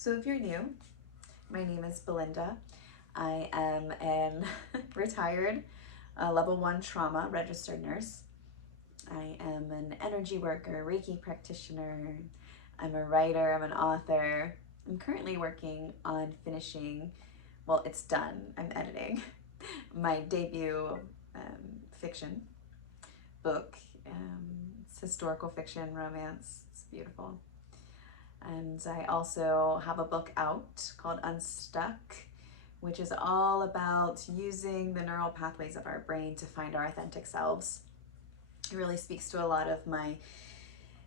So if you're new, my name is Belinda. I am an retired level 1 trauma registered nurse. I am an energy worker, Reiki practitioner. I'm a writer, I'm an author. I'm currently working on finishing, well, it's done, I'm editing, my debut fiction book. It's historical fiction, romance, it's beautiful. And I also have a book out called Unstuck, which is all about using the neural pathways of our brain to find our authentic selves. It really speaks to a lot of my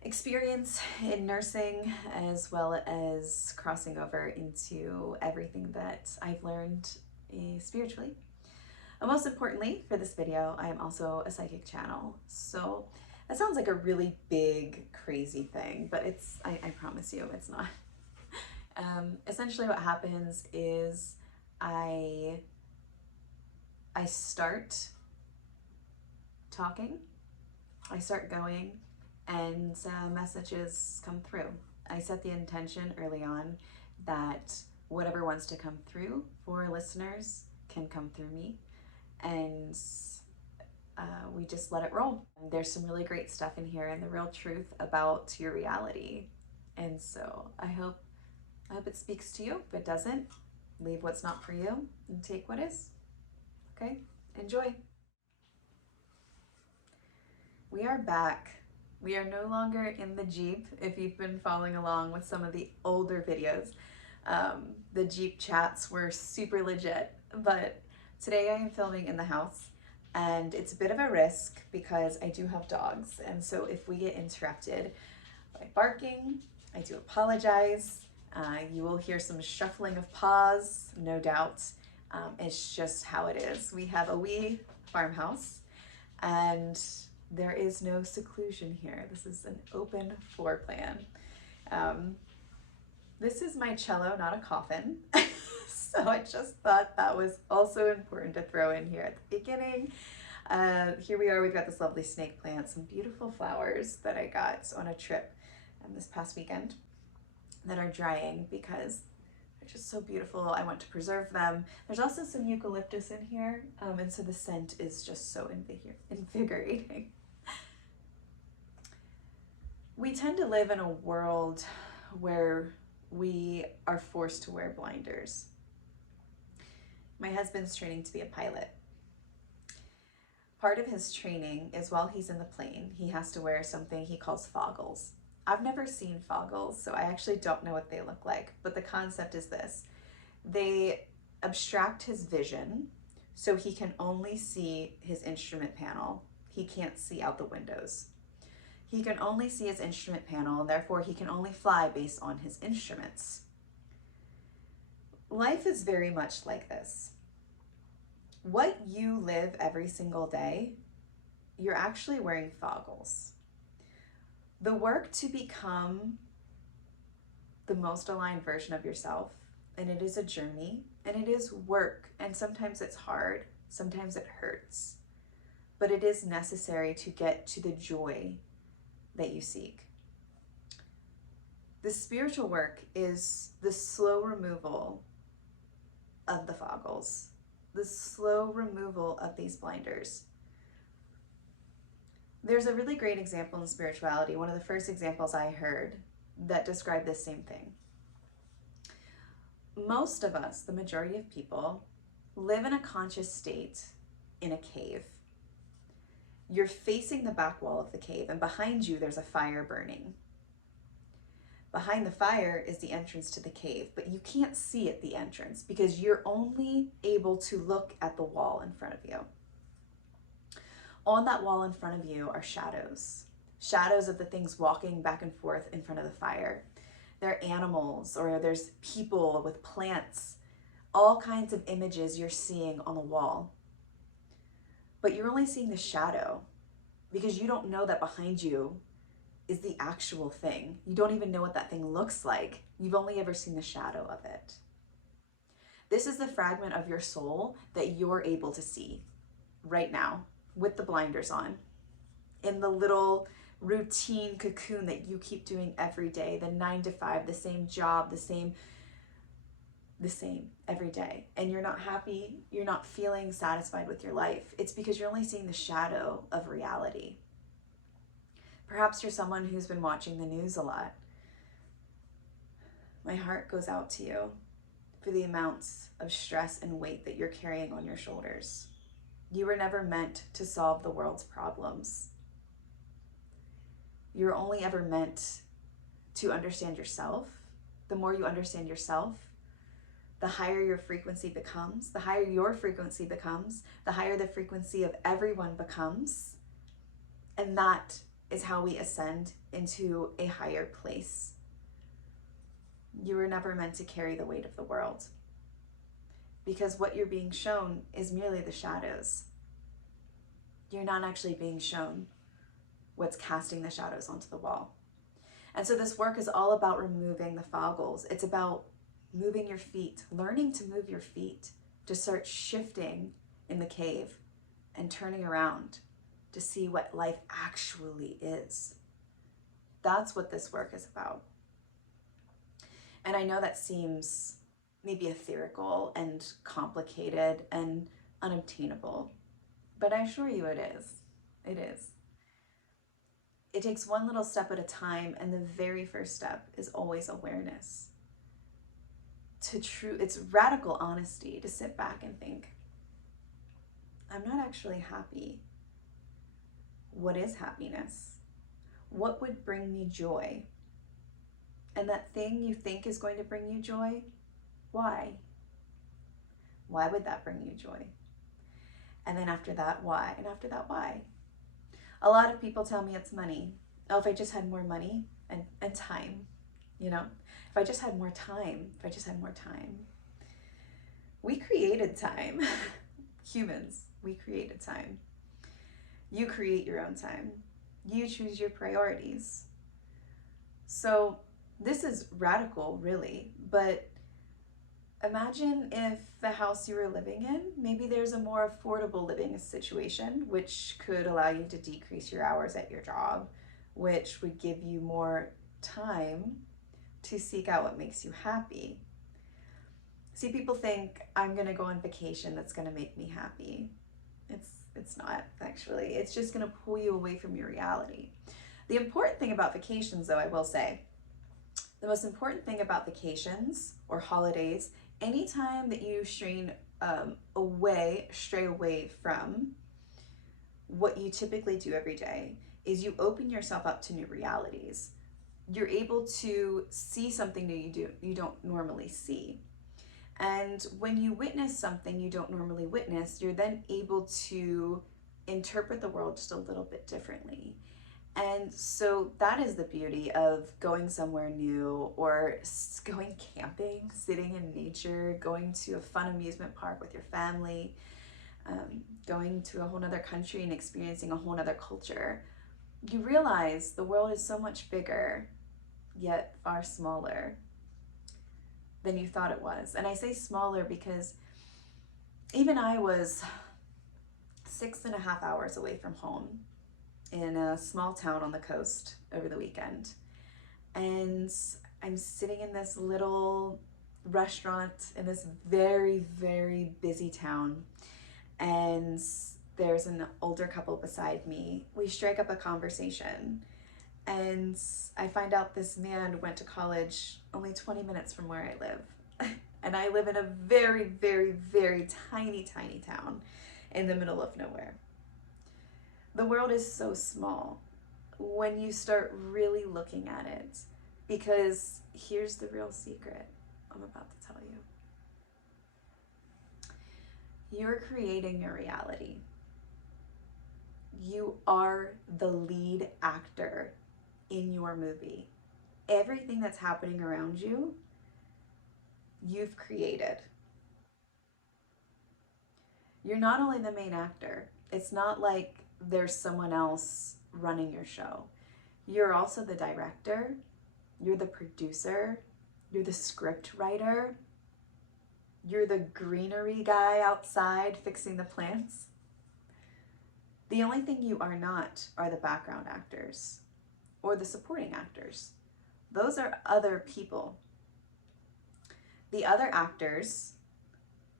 experience in nursing, as well as crossing over into everything that I've learned spiritually. And most importantly, for this video, I am also a psychic channel. So that sounds like a really big, crazy thing, but I promise you, it's not. Essentially what happens is I start talking, I start going, and messages come through. I set the intention early on that whatever wants to come through for listeners can come through me, and we just let it roll. There's some really great stuff in here and the real truth about your reality. And so I hope it speaks to you. If it doesn't, leave what's not for you and take what is. Okay? Enjoy. We are back. We are no longer in the Jeep. If you've been following along with some of the older videos, the Jeep chats were super legit, but today I am filming in the house. And it's a bit of a risk because I do have dogs. And so if we get interrupted by barking, I do apologize. You will hear some shuffling of paws, no doubt. It's just how it is. We have a wee farmhouse and there is no seclusion here. This is an open floor plan. This is my cello, not a coffin. So I just thought that was also important to throw in here at the beginning. Here we are, we've got this lovely snake plant, some beautiful flowers that I got on a trip this past weekend that are drying because they're just so beautiful. I want to preserve them. There's also some eucalyptus in here, and so the scent is just so invigorating. We tend to live in a world where we are forced to wear blinders. My husband's training to be a pilot. Part of his training is while he's in the plane, he has to wear something he calls foggles. I've never seen foggles, so I actually don't know what they look like, but the concept is this. They abstract his vision so he can only see his instrument panel. He can't see out the windows. He can only see his instrument panel, and therefore he can only fly based on his instruments. Life is very much like this. What you live every single day, you're actually wearing foggles. The work to become the most aligned version of yourself, and it is a journey, and it is work, and sometimes it's hard, sometimes it hurts, but it is necessary to get to the joy that you seek. The spiritual work is the slow removal of the foggles, the slow removal of these blinders. There's a really great example in spirituality, one of the first examples I heard that described this same thing. Most of us, the majority of people, live in a conscious state in a cave. You're facing the back wall of the cave, and behind you there's a fire burning. Behind the fire is the entrance to the cave, but you can't see at the entrance because you're only able to look at the wall in front of you. On that wall in front of you are shadows. Shadows of the things walking back and forth in front of the fire. There are animals, or there's people with plants, all kinds of images you're seeing on the wall. But you're only seeing the shadow because you don't know that behind you is the actual thing. You don't even know what that thing looks like. You've only ever seen the shadow of it. This is the fragment of your soul that you're able to see right now with the blinders on, in the little routine cocoon that you keep doing every day, the 9 to 5, the same job, the same the same every day, and you're not happy, you're not feeling satisfied with your life, it's because you're only seeing the shadow of reality. Perhaps you're someone who's been watching the news a lot. My heart goes out to you for the amounts of stress and weight that you're carrying on your shoulders. You were never meant to solve the world's problems. You're only ever meant to understand yourself. The more you understand yourself, the higher your frequency becomes. The higher your frequency becomes, the higher the frequency of everyone becomes. And that is how we ascend into a higher place. You were never meant to carry the weight of the world, because what you're being shown is merely the shadows. You're not actually being shown what's casting the shadows onto the wall. And so this work is all about removing the foggles. It's about moving your feet, learning to move your feet, to start shifting in the cave and turning around to see what life actually is. That's what this work is about. And I know that seems maybe etherical and complicated and unobtainable, but I assure you it is. It is. It takes one little step at a time, and the very first step is always awareness. It's radical honesty to sit back and think, I'm not actually happy. What is happiness? What would bring me joy? And that thing you think is going to bring you joy, why? Why would that bring you joy? And then after that, why? And after that, why? A lot of people tell me it's money. Oh, if I just had more money and time, if I just had more time, We created time. Humans, we created time. You create your own time. You choose your priorities. So this is radical, really, but imagine if the house you were living in, maybe there's a more affordable living situation, which could allow you to decrease your hours at your job, which would give you more time to seek out what makes you happy. See, people think I'm going to go on vacation that's going to make me happy. It's not, actually. It's just going to pull you away from your reality. The important thing about vacations, though, I will say, the most important thing about vacations or holidays, anytime that you stray away from what you typically do every day, is you open yourself up to new realities. You're able to see something that you don't normally see. And when you witness something you don't normally witness, you're then able to interpret the world just a little bit differently. And so that is the beauty of going somewhere new, or going camping, sitting in nature, going to a fun amusement park with your family, going to a whole nother country and experiencing a whole nother culture. You realize the world is so much bigger, yet far smaller than you thought it was. And I say smaller because even I was 6.5 hours away from home in a small town on the coast over the weekend. And I'm sitting in this little restaurant in this very, very busy town. And there's an older couple beside me. We strike up a conversation. And I find out this man went to college only 20 minutes from where I live. And I live in a very, very, very tiny, tiny town in the middle of nowhere. The world is so small when you start really looking at it, because here's the real secret I'm about to tell you. You're creating your reality. You are the lead actor in your movie. Everything that's happening around you, you've created. You're not only the main actor. It's not like there's someone else running your show. You're also the director. You're the producer. You're the script writer. You're the greenery guy outside fixing the plants. The only thing you are not are the background actors or the supporting actors. Those are other people. The other actors,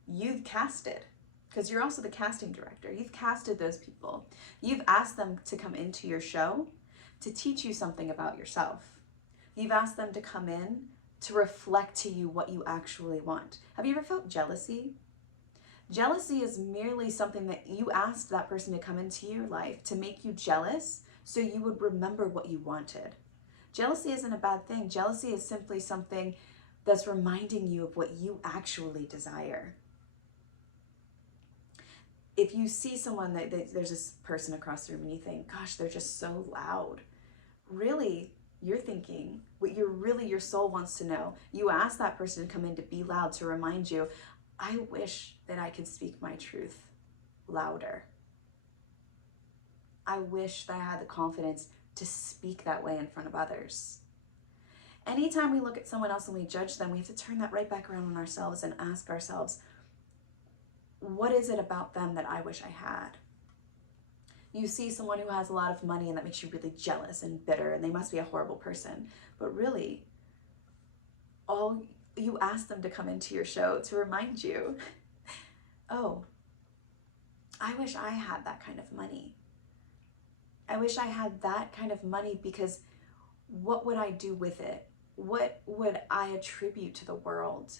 you've casted, because you're also the casting director. You've casted those people. You've asked them to come into your show to teach you something about yourself. You've asked them to come in to reflect to you what you actually want. Have you ever felt jealousy? Jealousy is merely something that you asked that person to come into your life to make you jealous so you would remember what you wanted. Jealousy isn't a bad thing. Jealousy is simply something that's reminding you of what you actually desire. If you see someone there's this person across the room and you think, gosh, they're just so loud. Really, you're thinking what your soul wants to know. You ask that person to come in to be loud, to remind you, I wish that I could speak my truth louder. I wish that I had the confidence to speak that way in front of others. Anytime we look at someone else and we judge them, we have to turn that right back around on ourselves and ask ourselves, what is it about them that I wish I had? You see someone who has a lot of money and that makes you really jealous and bitter and they must be a horrible person. But really, all you ask them to come into your show to remind you, oh, I wish I had that kind of money. I wish I had that kind of money, because what would I do with it? What would I attribute to the world?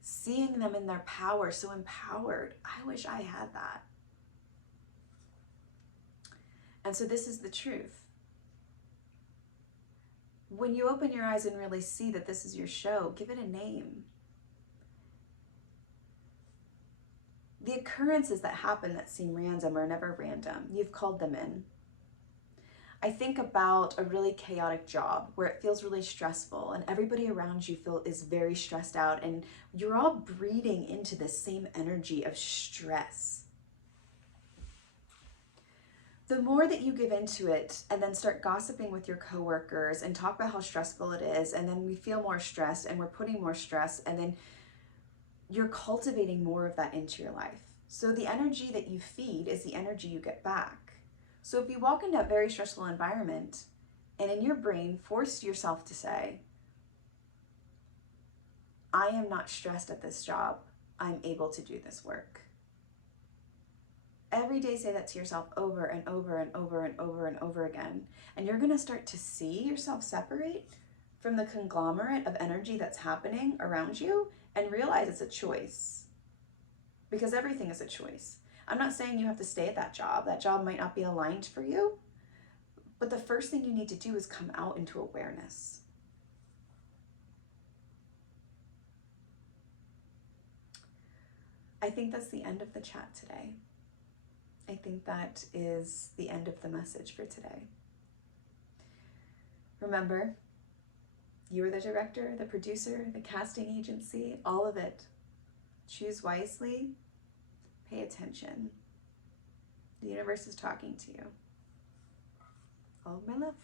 Seeing them in their power, so empowered, I wish I had that. And so this is the truth. When you open your eyes and really see that this is your show, give it a name. The occurrences that happen that seem random are never random. You've called them in. I think about a really chaotic job where it feels really stressful and everybody around you is very stressed out, and you're all breathing into the same energy of stress. The more that you give into it and then start gossiping with your coworkers and talk about how stressful it is, and then we feel more stressed and we're putting more stress, and then you're cultivating more of that into your life. So the energy that you feed is the energy you get back. So if you walk into a very stressful environment and in your brain force yourself to say, I am not stressed at this job, I'm able to do this work. Every day say that to yourself over and over and over and over and over again. And you're gonna start to see yourself separate from the conglomerate of energy that's happening around you and realize it's a choice. Because everything is a choice. I'm not saying you have to stay at that job. That job might not be aligned for you. But the first thing you need to do is come out into awareness. I think that's the end of the chat today. I think that is the end of the message for today. Remember, you are the director, the producer, the casting agency, all of it. Choose wisely, pay attention. The universe is talking to you. All of my love.